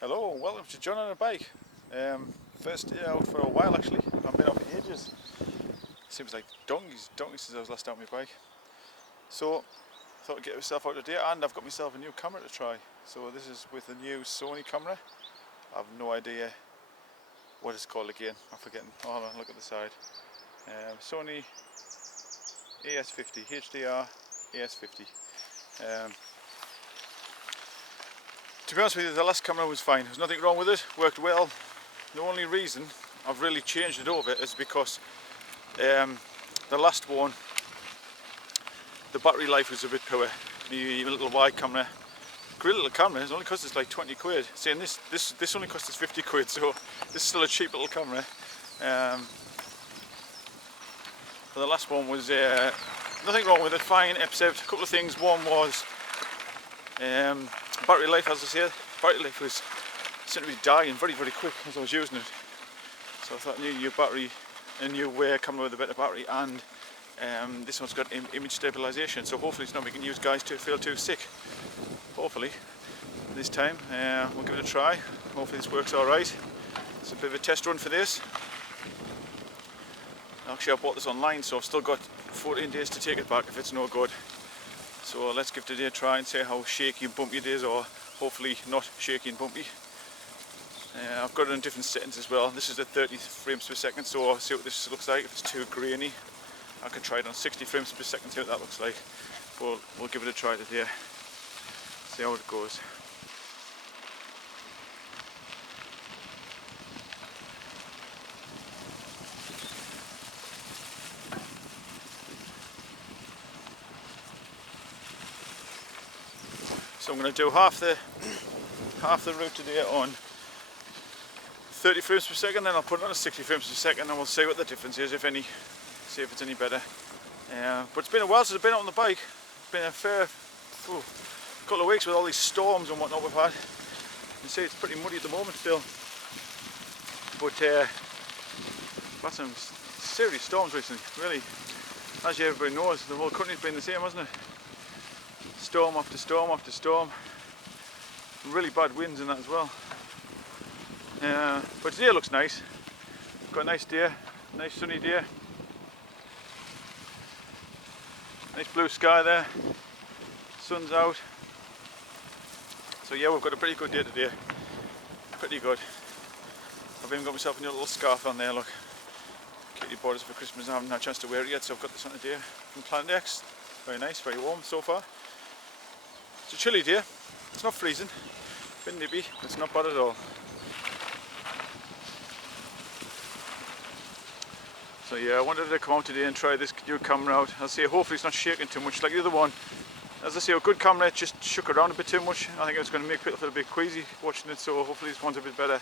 Hello and welcome to John on a Bike. First day out for a while actually. I've been out for ages. Seems like donkeys since I was last out on my bike. So thought I'd get myself out today, and I've got myself a new camera to try. So this is with the new Sony camera. I have no idea what it's called again. I'm forgetting. Oh, hold on, look at the side. Sony AS50, HDR-AS50. To be honest with you, the last camera was fine. There's nothing wrong with it, worked well. The only reason I've really changed it over is because the last one, the battery life was a bit poor. The little wide camera, great little camera, it only cost us like 20 quid. See, and this only cost us 50 quid, so this is still a cheap little camera. But the last one was nothing wrong with it, fine, except a couple of things. One was battery life, as I said. Battery life was seemed to be dying very quick as I was using it. So I thought a new battery, a new camera with a better battery, and this one's got image stabilization. So hopefully it's not making you guys feel too sick. Hopefully this time we'll give it a try. Hopefully this works all right. It's a bit of a test run for this. Actually, I bought this online, so I've still got 14 days to take it back if it's no good. So let's give it a try and see how shaky and bumpy it is, or hopefully not shaky and bumpy. I've got it in different settings as well. This is at 30 frames per second, so I'll see what this looks like. If it's too grainy, I can try it on 60 frames per second, see what that looks like. But we'll give it a try today, see how it goes. So I'm going to do half the route today on 30 frames per second, then I'll put it on 60 frames per second, and we'll see what the difference is, if any, see if it's any better. But it's been a while since I've been out on the bike. It's been a fair couple of weeks with all these storms and whatnot we've had. You see it's pretty muddy at the moment still. But we've had some serious storms recently, really. As everybody knows, the whole country's been the same, hasn't it? Storm after storm after storm. Really bad winds and that as well. But today looks nice. Got a nice day, nice sunny day. Nice blue sky there. Sun's out. So yeah, we've got a pretty good day today. Pretty good. I've even got myself a new little scarf on there, look. Katie bought us for Christmas and I haven't had a chance to wear it yet, so I've got this on today from Planet X. Very nice, very warm so far. It's a chilly day. It's not freezing. A bit nippy, but it's not bad at all. So yeah, I wanted to come out today and try this new camera out. I'll say hopefully it's not shaking too much like the other one. As I say, a good camera, it just shook around a bit too much. I think it's going to make people feel a bit queasy watching it, so hopefully this one's a bit better.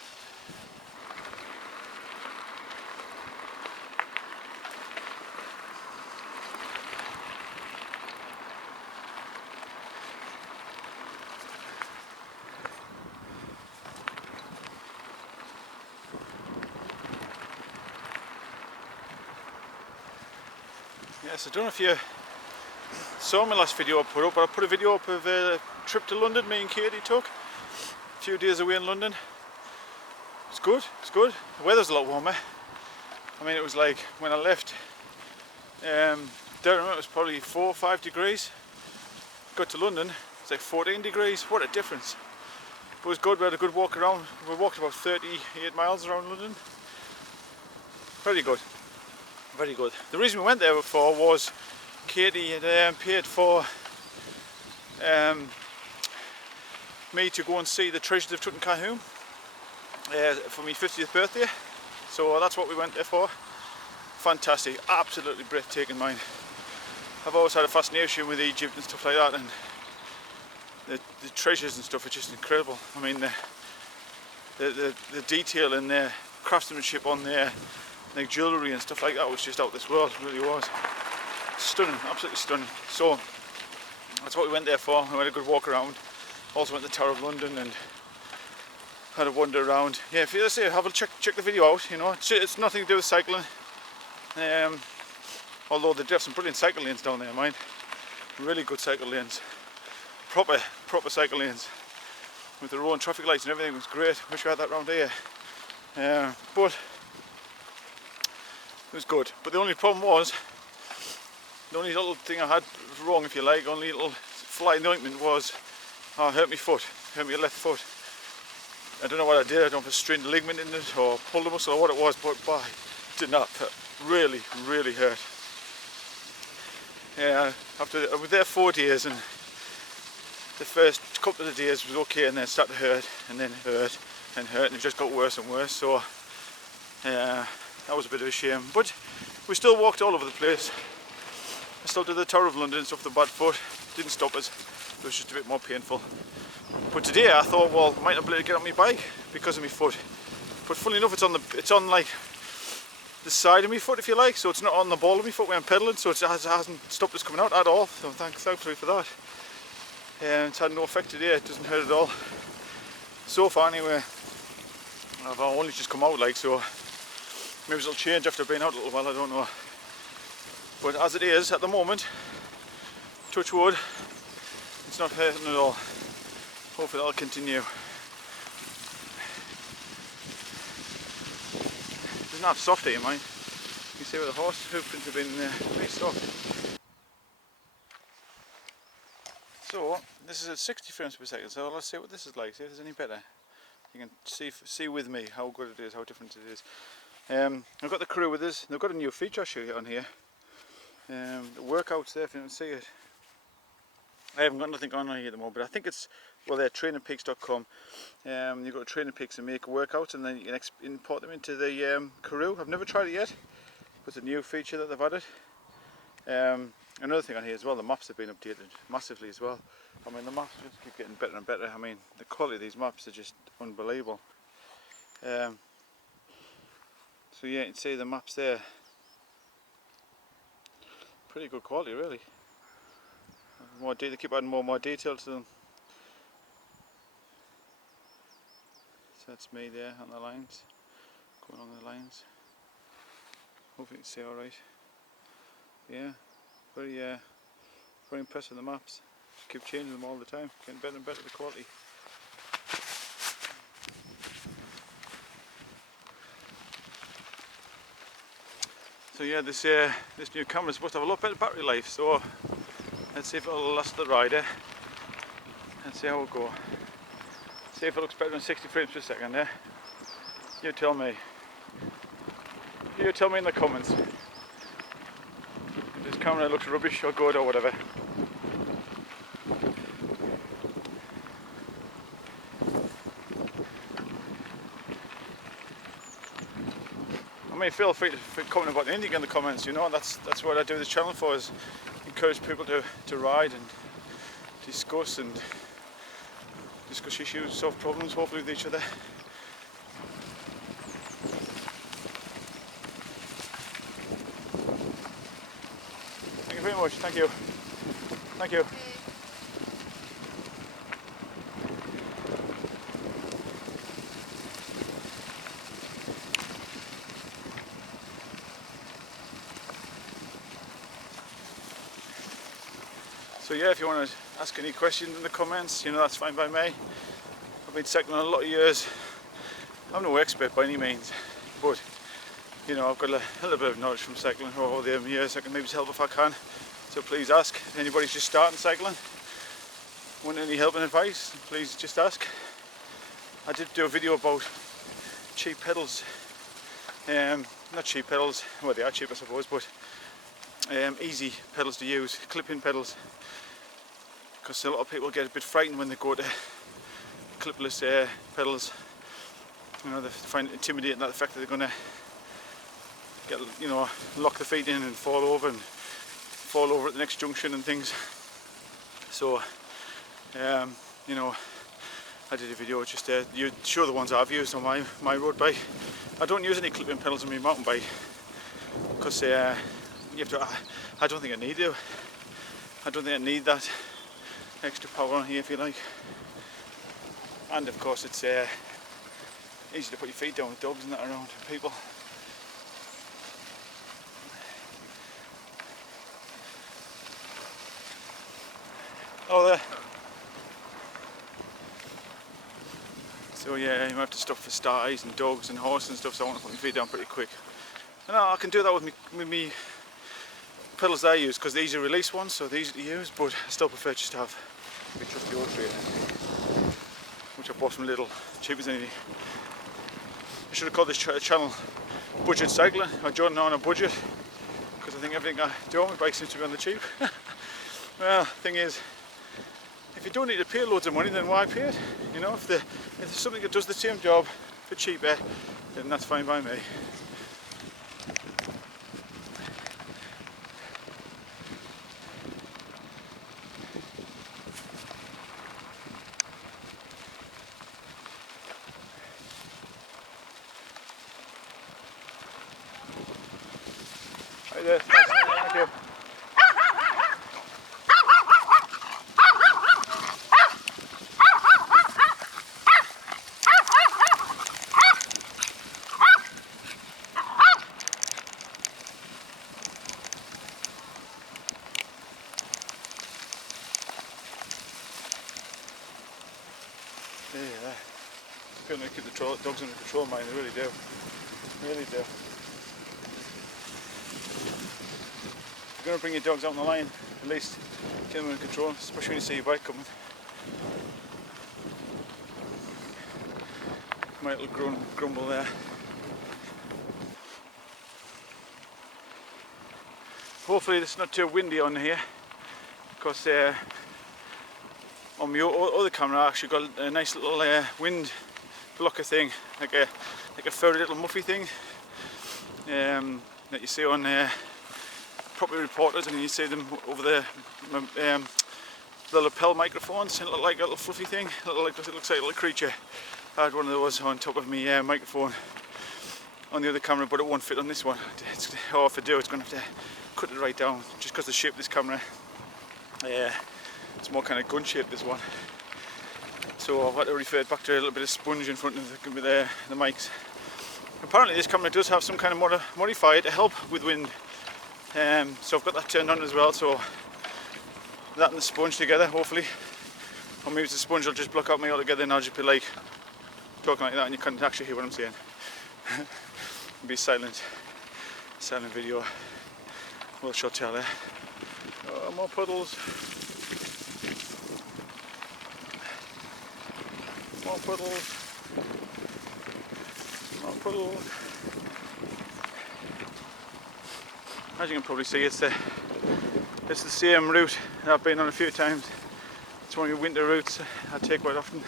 Yes, I don't know if you saw my last video I put up, but I put a video up of a trip to London me and Katie took. A few days away in London. It's good, it's good. The weather's a lot warmer. I mean, it was like, when I left Durham, it was probably 4 or 5 degrees. Got to London, it's like 14 degrees. What a difference. But it was good, we had a good walk around. We walked about 38 miles around London. Very good. Very good. The reason we went there for was Katie had paid for me to go and see the treasures of Tutankhamun for my 50th birthday. So that's what we went there for. Fantastic, absolutely breathtaking, mine. I've always had a fascination with Egypt and stuff like that, and the treasures and stuff are just incredible. I mean, the detail in their craftsmanship on there, like jewellery and stuff like that, was just out this world. It really was stunning, absolutely stunning. So that's what we went there for. We had a good walk around. Also went to the Tower of London and had a wander around. Yeah, if you say have a check the video out, you know, it's nothing to do with cycling. Although they do have some brilliant cycle lanes down there, mine. Really good cycle lanes. Proper cycle lanes. with the road traffic lights and everything. It was great. Wish we had that round here. But it was good. But the only problem was, the only little thing I had wrong, if you like, only little fly in the ointment was, I hurt my foot, hurt my left foot. I don't know what I did. I don't know if I strained the ligament in it or pulled the muscle or what it was, but boy, it did not. It really, really hurt. Yeah, I was there 4 days, and the first couple of the days was okay, and then it started to hurt, and then hurt, and hurt, and it just got worse and worse. So that was a bit of a shame. But we still walked all over the place. I still did the Tower of London and stuff with the bad foot. Didn't stop us. It was just a bit more painful. But today I thought, well, I might not be able to get on my bike because of my foot. But funnily enough, it's on like the side of my foot, if you like. So it's not on the ball of my foot when I'm pedaling. So it hasn't stopped us coming out at all. So thankfully for that. And it's had no effect today. It doesn't hurt at all. So far, anyway. I've only just come out, like, so maybe it'll change after being out a little while. I don't know. But as it is at the moment, touch wood, it's not hurting at all. Hopefully that'll continue. It's not soft here, mind. You can see where the horse hoofprints have been pretty soft. So this is at 60 frames per second. So let's see what this is like. See if there's any better. You can see with me how good it is, how different it is. I've got the crew with us. They've got a new feature I'll show you on here. The workouts there, if you don't see it. I haven't got nothing on here at the moment, but I think it's, well, they're trainingpeaks.com. You've got Training Peaks and make workouts, and then you can import them into the crew. I've never tried it yet, but it's a new feature that they've added. Another thing on here as well, the maps have been updated massively as well. I mean, the maps just keep getting better and better. I mean, the quality of these maps are just unbelievable. So yeah, you can see the maps there. Pretty good quality, really. They keep adding more detail to them. So that's me there on the lines, going on the lines. Hopefully you can see all right. Yeah, very impressed with the maps. Just keep changing them all the time, getting better and better the quality. So yeah, this new camera is supposed to have a lot better battery life. So let's see if it'll last the rider. Let's see how it goes. See if it looks better than 60 frames per second. Yeah, you tell me. You tell me in the comments. If this camera looks rubbish or good or whatever. I mean, feel free to comment about anything in the comments. You know, that's what I do this channel for, is encourage people to ride and discuss issues, solve problems, hopefully with each other. Thank you very much. Thank you. Thank you. So yeah, if you want to ask any questions in the comments, you know, that's fine by me. I've been cycling a lot of years. I'm no expert by any means, but you know, I've got a little bit of knowledge from cycling over the years. I can maybe help if I can. So please ask. If anybody's just starting cycling, want any help and advice, please just ask. I did do a video about cheap pedals. Not cheap pedals, well they are cheap I suppose, but easy pedals to use, clip-in pedals. Because a lot of people get a bit frightened when they go to clipless pedals. You know, they find it intimidating, that the fact that they're going to get, you know, lock the feet in and fall over at the next junction and things. So, you know, I did a video just you show the ones I've used on my road bike. I don't use any clip-in pedals on my mountain bike because you have to. I don't think I need to. I don't think I need that extra power on here, if you like. And of course, it's easy to put your feet down with dogs and that around people. Oh, there. yeah, you might have to stop for sties and dogs and horses and stuff, so I want to put my feet down pretty quick. And I can do that with me pedals that I use, because they're easy to release ones, so they're easy to use, but I still prefer just to have a trusty old trainer, which I bought from Lidl, cheap as anything. I should have called this channel Budget Cycling, or Jordan on a Budget, because I think everything I do on my bike seems to be on the cheap. Well, thing is, if you don't need to pay loads of money, then why pay it? You know, if there's something that does the same job for cheaper, then that's fine by me. Right there, thank you. Yeah, good to keep the dogs under control, man. They really do. Really do. If you're going to bring your dogs out on the line, at least get them under control, especially when you see your bike coming. My little grumble there. Hopefully it's not too windy on here, because on my other camera I actually got a nice little wind blocker thing, like a furry little muffy thing that you see on property reporters, and you see them over the lapel microphones. It look like a little fluffy thing. It looks like a little creature. I had one of those on top of my microphone on the other camera, but it won't fit on this one. Or if I do, it's going to have to cut it right down, just because the shape of this camera. It's more kind of gun shaped, this one. So I've had to refer back to a little bit of sponge in front of the mics. Apparently this camera does have some kind of modifier to help with wind. So I've got that turned on as well, so that and the sponge together, hopefully. Or maybe the sponge will just block out me altogether, and I'll just be like talking like that and you can't actually hear what I'm saying. It'll be silent video. Well shot tail there. Oh, more puddles. More puddles. More puddles. As you can probably see, it's the same route that I've been on a few times. It's one of your winter routes I take quite often.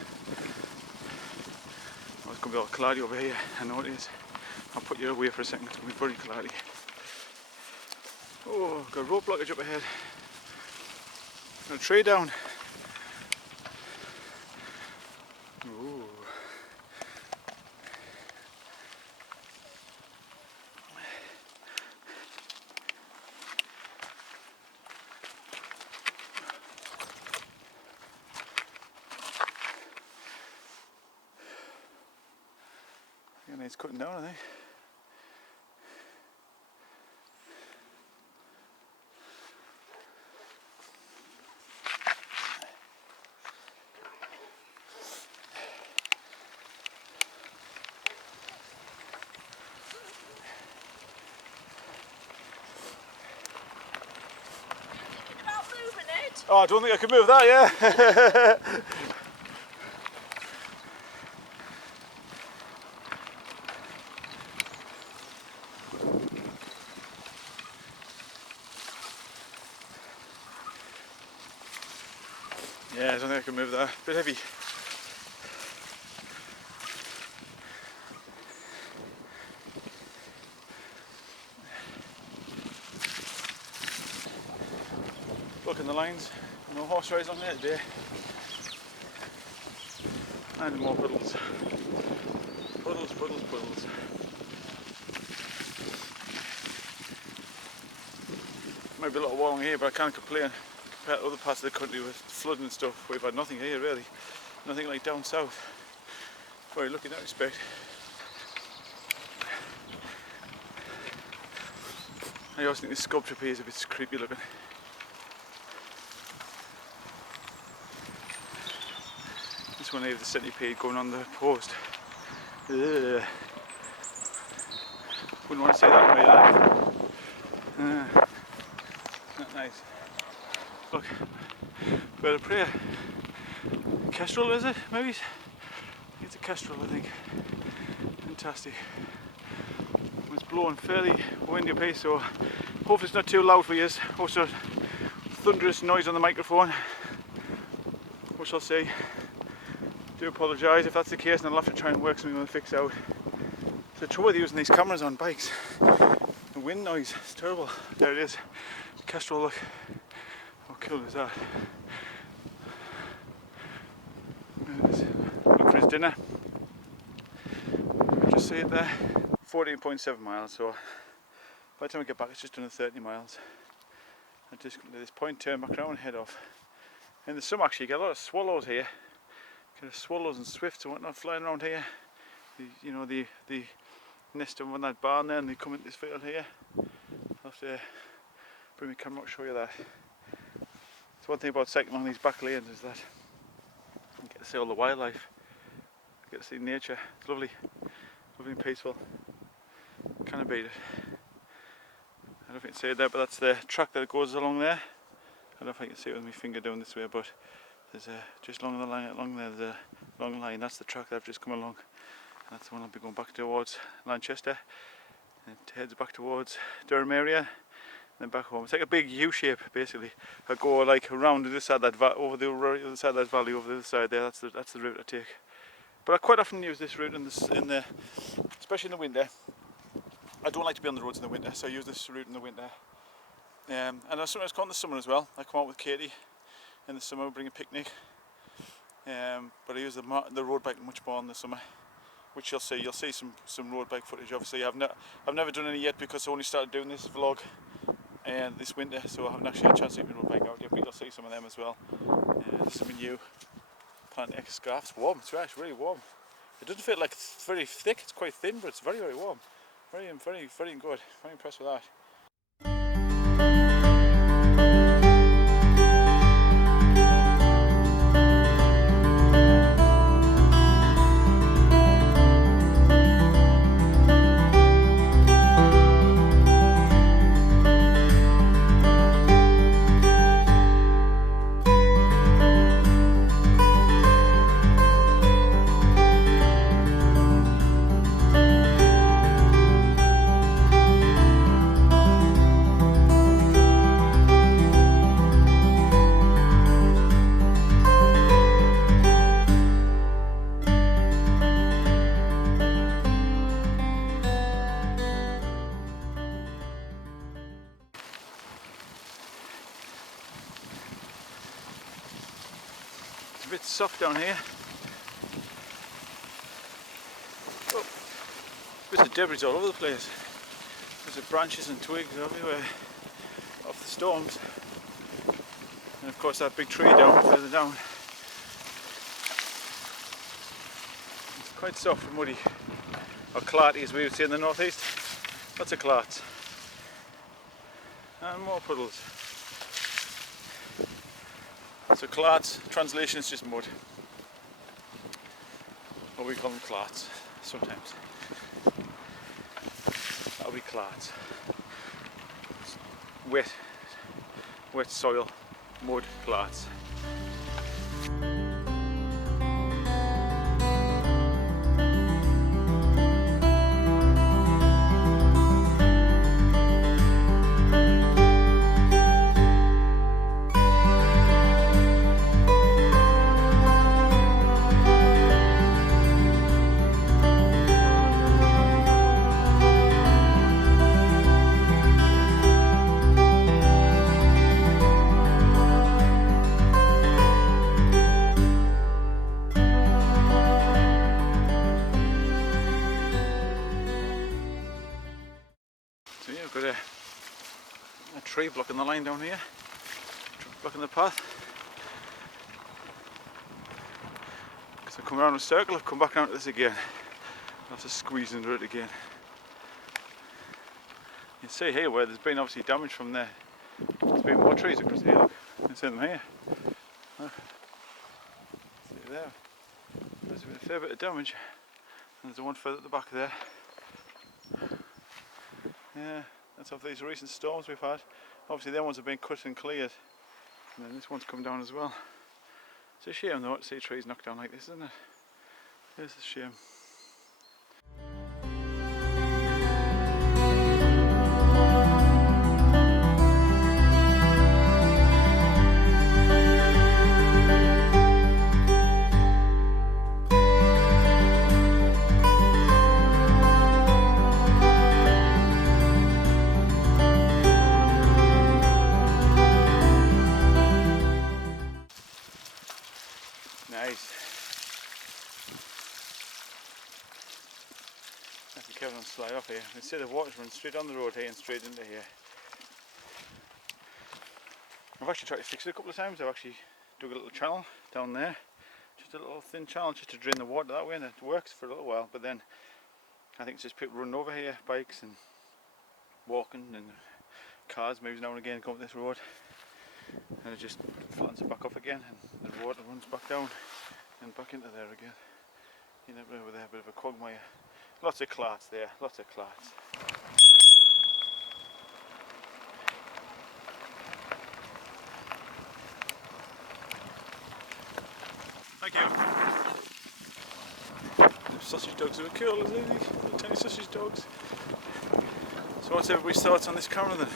Oh, it's going to be all cloudy over here, I know it is. I'll put you away for a second, it's going to be very cloudy. Oh, got road blockage up ahead. Got a tree down. Ooh. Yeah, it's cutting down, I think. Oh, I don't think I can move that, yeah. Yeah, I don't think I can move that. A bit heavy. Looking the lines, no horse rides on there today. And more puddles. Puddles, puddles, puddles. Might be a little warm here, but I can't complain. Compared to other parts of the country with flooding and stuff, we've had nothing here really. Nothing like down south. Very lucky in that respect. I always think this sculpture piece is a bit creepy looking. This This one here, the centipede going on the post. Ugh. Wouldn't want to say that in my life. Not nice. Look, bird of prey. Kestrel, is it? Maybe it's a kestrel, I think. Fantastic. It's blowing fairly windy pace, so hopefully it's not too loud for you. Also, thunderous noise on the microphone. We shall see. Do apologise if that's the case, and I'll have to try and work something on the fix out. The trouble with using these cameras on bikes, the wind noise, it's terrible. There it is. Kestrel, look. How cool is that? There it is. Look for his dinner. Just see it there. 14.7 miles, so by the time we get back it's just under 30 miles. I just come to this point, turn back around and head off. In the summer actually you get a lot of swallows here. Kind of swallows and swifts and whatnot flying around here. You know, the nest them on that barn there, and they come into this field here. I'll have to bring my camera up and show you that. So one thing about cycling along these back lanes is that you get to see all the wildlife. You get to see nature. It's lovely. Lovely and peaceful. Can't beat it. I don't know if you can see it there, but that's the track that goes along there. I don't know if I can see it with my finger down this way, but there's just along the line, along there, there's a long line. That's the track that I've just come along. And that's the one I'll be going back towards Lanchester. And it heads back towards Durham area, and then back home. It's like a big U shape basically. I go like around the other side of that over the other side of that valley, over the other side there. That's the route I take. But I quite often use this route especially in the winter. I don't like to be on the roads in the winter, so I use this route in the winter. And I sometimes come in the summer as well. I come out with Katie in the summer, bring a picnic. But I use the road bike much more in the summer, which you'll see some road bike footage. Obviously, I've never done any yet because I only started doing this vlog this winter, so I haven't actually had a chance to get my road bike out yet. But you'll see some of them as well. There's something new. Plant X scarf. It's warm. It's actually really warm. It doesn't feel like it's very thick. It's quite thin, but it's very, very warm. Very good. Very impressed with that. It's a bit soft down here. Oh, bits of debris all over the place. There's the branches and twigs everywhere off the storms. And of course that big tree down, further down. It's quite soft and muddy. Or clarty as we would say in the northeast. Lots of clarts. And more puddles. So clarts, translation is just mud. Or we call them clarts sometimes. That'll be clarts. Wet soil, mud, clarts. Got a tree blocking the line down here, blocking the path. So I come around a circle, I've come back down to this again. I'll have to squeeze under it again. You can see here where there's been obviously damage from there. There's been more trees across here, look. You can see them here. Look. See there. There's been a fair bit of damage. And there's the one further at the back there. Yeah, that's off these recent storms we've had. Obviously them ones have been cut and cleared. And then this one's come down as well. It's a shame though to see trees knocked down like this, isn't it? It's a shame. Nice. Have to be careful and slide off here. Instead of water's running straight on the road here and straight into here. I've actually tried to fix it a couple of times. I've actually dug a little channel down there. Just a little thin channel just to drain the water that way, and it works for a little while. But then I think it's just people running over here, bikes and walking, and cars maybe now and again come up this road. And it just flattens it back off again, and the water runs back down and back into there again. You end up over there, a bit of a quagmire. Lots of clarts there, lots of clarts. Thank you. The sausage dogs are cool, isn't they? Little tiny sausage dogs. So what's everybody's thoughts on this camera then?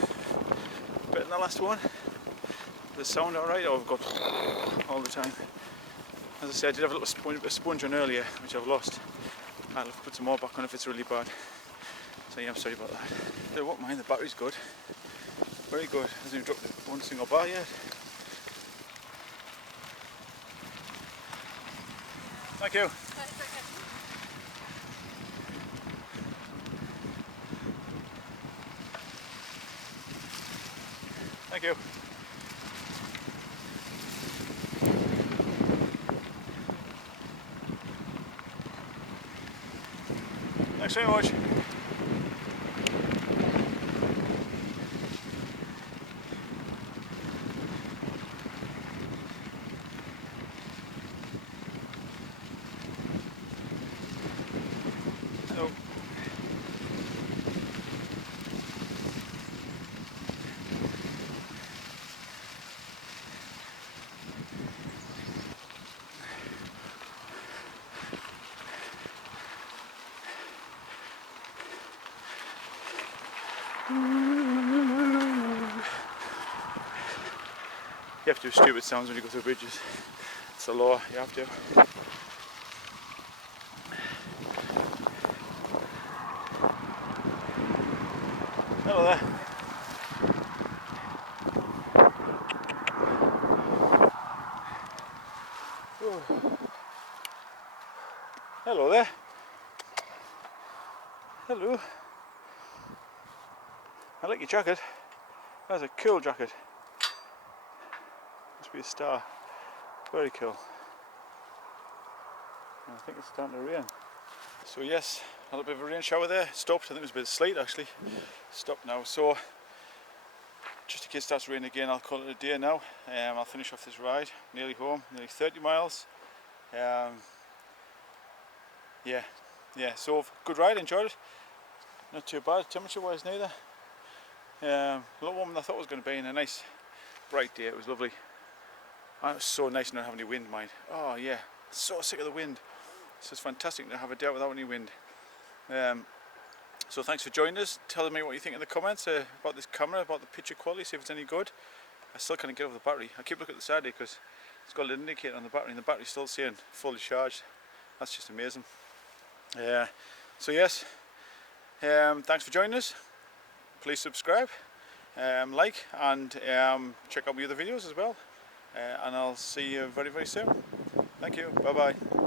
Better than the last one? The sound alright, or I've got all the time. As I said, I did have a little sponge on earlier, which I've lost. I'll have to put some more back on if it's really bad. So yeah, I'm sorry about that. I won't mind, the battery's good. Very good. Hasn't even dropped one single bar yet. Thank you. Thank you. Thanks very much. Hello. You have to do stupid sounds when you go through bridges. It's the law, you have to. Hello there. Oh. Hello there. Hello. I like your jacket. That's a cool jacket. Must be a star. Very cool. I think it's starting to rain. So yes, a little bit of a rain shower there. Stopped. I think it was a bit of sleet actually. Stopped now. So just in case it starts raining again, I'll call it a day now. I'll finish off this ride. Nearly home. Nearly 30 miles. Yeah. So good ride. Enjoyed it. Not too bad. Temperature wise neither. A lot warmer than I thought it was going to be, and a nice bright day. It was lovely. And it was so nice not having any wind, mind. Oh yeah, so sick of the wind. So it's fantastic to have a day without any wind. So thanks for joining us. Tell me what you think in the comments about this camera, about the picture quality, see if it's any good. I still can't get over the battery. I keep looking at the side because it's got an indicator on the battery and the battery's still saying fully charged. That's just amazing. So yes, thanks for joining us. Please subscribe, like, and check out my other videos as well. And I'll see you very, very soon. Thank you. Bye bye.